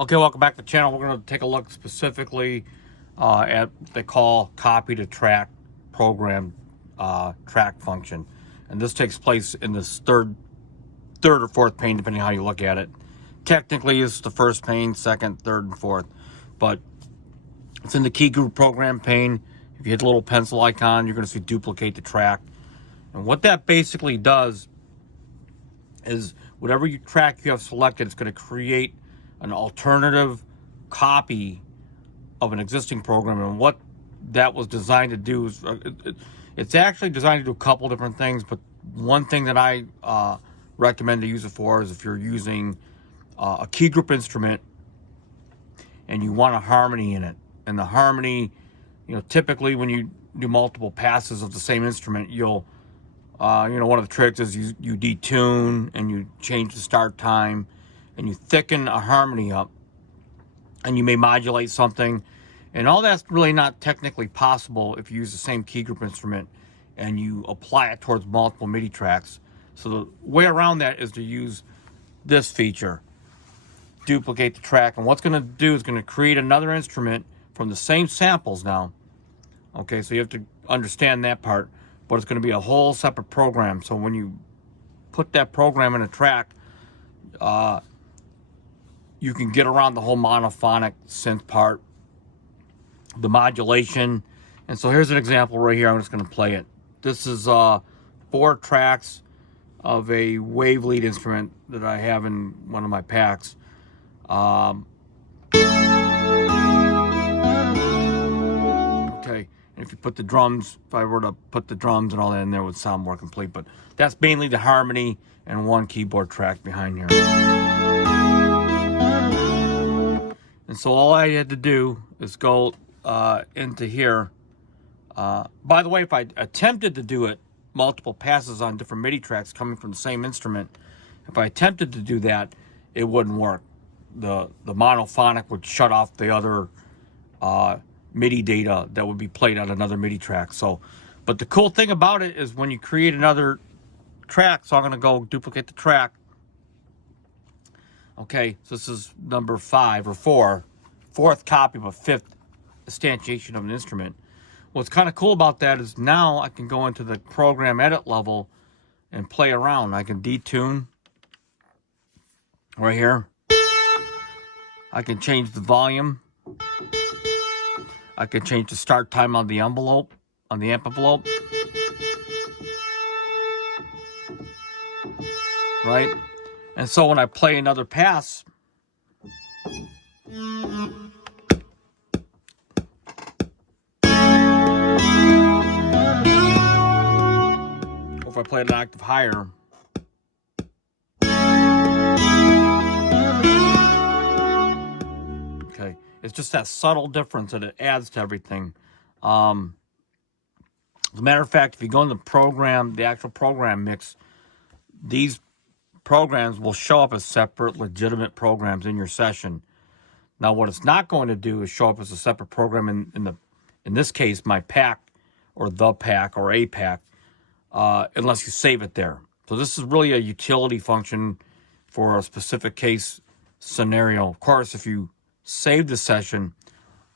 Okay, welcome back to the channel. We're going to take a look specifically at what they call copy to track program track function. And this takes place in this third or fourth pane, depending on how you look at it. Technically, it's the first pane, second, third, and fourth. But it's in the key group program pane. If you hit the little pencil icon, you're going to see duplicate the track. And what that basically does is whatever you track you have selected, it's going to create an alternative copy of an existing program. And what that was designed to do is it's actually designed to do a couple different things, but one thing that I recommend to use it for is if you're using a key group instrument and you want a harmony in it. And the harmony, typically when you do multiple passes of the same instrument, you'll one of the tricks is you detune and you change the start time and you thicken a harmony up and you may modulate something. And all that's really not technically possible if you use the same key group instrument and you apply it towards multiple MIDI tracks. So the way around that is to use this feature, duplicate the track. And what's going to do is going to create another instrument from the same samples now. Okay, so you have to understand that part. But it's going to be a whole separate program. So when you put that program in a track, you can get around the whole monophonic synth part, the modulation. And so here's an example right here. I'm just going to play it. This is 4 tracks of a wave lead instrument that I have in one of my packs. Okay. If you put the drums, if I were to put the drums and all that in there, it would sound more complete. But that's mainly the harmony and one keyboard track behind here. And so all I had to do is go into here. By the way, if I attempted to do it, multiple passes on different MIDI tracks coming from the same instrument, if I attempted to do that, it wouldn't work. The monophonic would shut off the other MIDI data that would be played on another MIDI track. So, but the cool thing about it is when you create another track, so I'm going to go duplicate the track. Okay, so this is number 5 or 4, fourth copy of a 5th instantiation of an instrument. What's kind of cool about that is now I can go into the program edit level and play around. I can detune right here. I can change the volume. I can change the start time on the envelope, on the amp envelope. Right? And so when I play another pass, or if I play it an octave higher, okay, it's just that subtle difference that it adds to everything. As a matter of fact, if you go in the program, the actual program mix, these programs will show up as separate legitimate programs in your session. Now what it's not going to do is show up as a separate program in this case my pack or the pack or a pack unless you save it there. So this is really a utility function for a specific case scenario. Of course, if you save the session,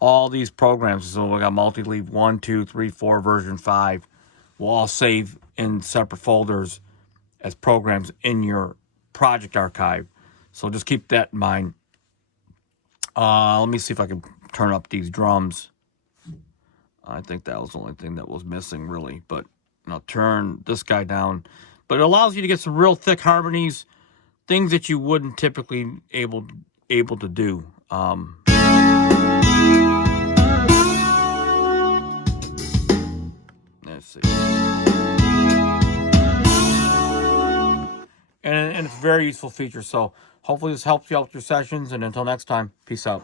all these programs, so we got multi-lead 1, 2, 3, 4, version 5, will all save in separate folders as programs in your project archive. So just keep that in mind. Let me see if I can turn up these drums. I think that was the only thing that was missing really, but I'll turn this guy down. But it allows you to get some real thick harmonies, things that you wouldn't typically able to do. Let's see. And it's a very useful feature. So hopefully this helps you out with your sessions. And until next time, peace out.